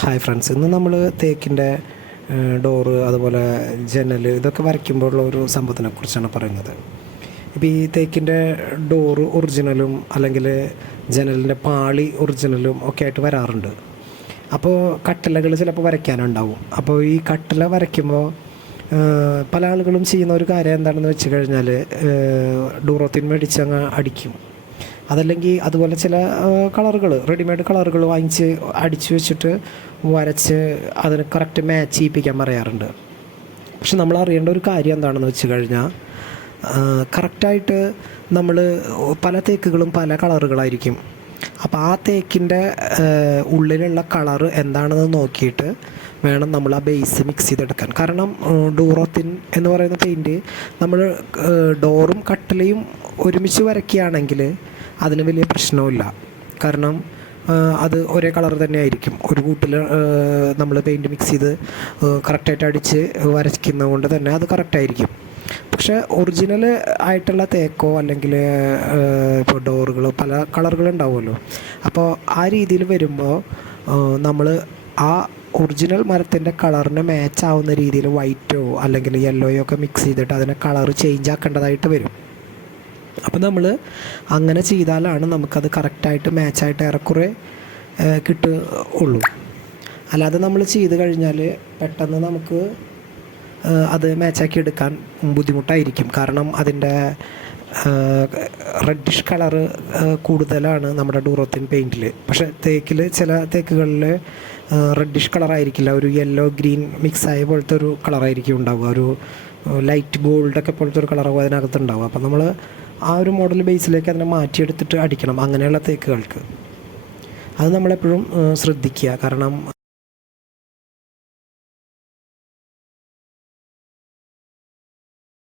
Hi friends ഇന്ന് നമ്മൾ തേക്കിന്റെ door അതുപോലെ ജനൽ ഇതൊക്കെ വരയ്ക്കുമ്പോഴുള്ള ഒരു സംഭവത്തിനെ കുറിച്ചാണ് പറയുന്നത്. ഇപ്പോൾ ഈ തേക്കിന്റെ ഡോറ് ഒറിജിനലും അല്ലെങ്കിൽ ജനലിന്റെ പാളി ഒറിജിനലും ഒക്കെ ആയിട്ട് വരാറുണ്ട്. അപ്പോൾ കട്ടിലകൾ ചിലപ്പോൾ വരയ്ക്കാനുണ്ടാവും. അപ്പോൾ ഈ കട്ടില വരയ്ക്കുമ്പോൾ പല ആളുകളും ചെയ്യുന്ന ഒരു കാര്യം എന്താണെന്ന് വെച്ച് കഴിഞ്ഞാൽ ഡൂറോത്തിൻ മേടിച്ചങ്ങ് അടിക്കും. അതല്ലെങ്കിൽ അതുപോലെ ചില കളറുകൾ റെഡിമെയ്ഡ് കളറുകൾ വാങ്ങിച്ച് അടിച്ചു വെച്ചിട്ട് വരച്ച് അതിന് കറക്റ്റ് മാച്ച് ചെയ്യിപ്പിക്കാൻ പറയാറുണ്ട്. പക്ഷെ നമ്മൾ അറിയേണ്ട ഒരു കാര്യം എന്താണെന്ന് വെച്ച് കഴിഞ്ഞാൽ കറക്റ്റായിട്ട് നമ്മൾ പല തേക്കുകളും പല കളറുകളായിരിക്കും. അപ്പോൾ ആ തേക്കിന്റെ ഉള്ളിലുള്ള കളറ് എന്താണെന്ന് നോക്കിയിട്ട് വേണം നമ്മൾ ആ ബേസ് മിക്സ് ചെയ്തെടുക്കാൻ. കാരണം ഡൂറോത്തിൻ എന്ന് പറയുന്ന പെയിന്റ് നമ്മൾ ഡോറും കട്ടിലയും ഒരുമിച്ച് വരയ്ക്കുകയാണെങ്കിൽ അതിന് വലിയ പ്രശ്നമില്ല കാരണം അത് ഒരേ കളർ തന്നെ ആയിരിക്കും ഒരു കൂട്ടിൽ നമ്മൾ പെയിന്റ് മിക്സ് ചെയ്ത് കറക്റ്റായിട്ട് അടിച്ച് വരയ്ക്കുന്നത് കൊണ്ട് തന്നെ അത് കറക്റ്റായിരിക്കും പക്ഷെ ഒറിജിനൽ ആയിട്ടുള്ള തേക്കോ അല്ലെങ്കിൽ ഇപ്പോൾ ഡോറുകൾ പല കളറുകൾ ഉണ്ടാവുമല്ലോ. അപ്പോൾ ആ രീതിയിൽ വരുമ്പോൾ നമ്മൾ ആ ഒറിജിനൽ മരത്തിന്റെ കളറിന് മാച്ച് ആവുന്ന രീതിയിൽ വൈറ്റോ അല്ലെങ്കിൽ യെല്ലോയോ ഒക്കെ മിക്സ് ചെയ്തിട്ട് അതിനെ കളർ ചേഞ്ച് ആക്കേണ്ടതായിട്ട് വരും. അപ്പോൾ നമ്മൾ അങ്ങനെ ചെയ്താലാണ് നമുക്കത് കറക്റ്റായിട്ട് മാച്ചായിട്ട് ഏറെക്കുറെ കിട്ടുള്ളൂ അല്ലാതെ നമ്മൾ ചെയ്ത് കഴിഞ്ഞാൽ പെട്ടെന്ന് നമുക്ക് അത് മാച്ചാക്കി എടുക്കാൻ ബുദ്ധിമുട്ടായിരിക്കും. കാരണം അതിന്റെ റെഡിഷ് കളറ് കൂടുതലാണ് നമ്മുടെ ഡൂറോത്തിൻ പെയിന്റിൽ പക്ഷെ തേക്കിൽ ചില തേക്കുകളിൽ റെഡിഷ് കളറായിരിക്കില്ല. ഒരു യെല്ലോ ഗ്രീൻ മിക്സ് ആയ പോലത്തെ ഒരു കളറായിരിക്കും ഉണ്ടാവുക. ഒരു ലൈറ്റ് ഗോൾഡൊക്കെ പോലത്തെ ഒരു കളറാവും അതിനകത്ത് ഉണ്ടാവുക. അപ്പം നമ്മൾ ആ ഒരു മോഡൽ ബേസിലേക്ക് അതിനെ മാറ്റിയെടുത്തിട്ട് അടിക്കണം. അങ്ങനെയുള്ള തേക്കുകൾക്ക്. അത് നമ്മളെപ്പോഴും ശ്രദ്ധിക്കുക. കാരണം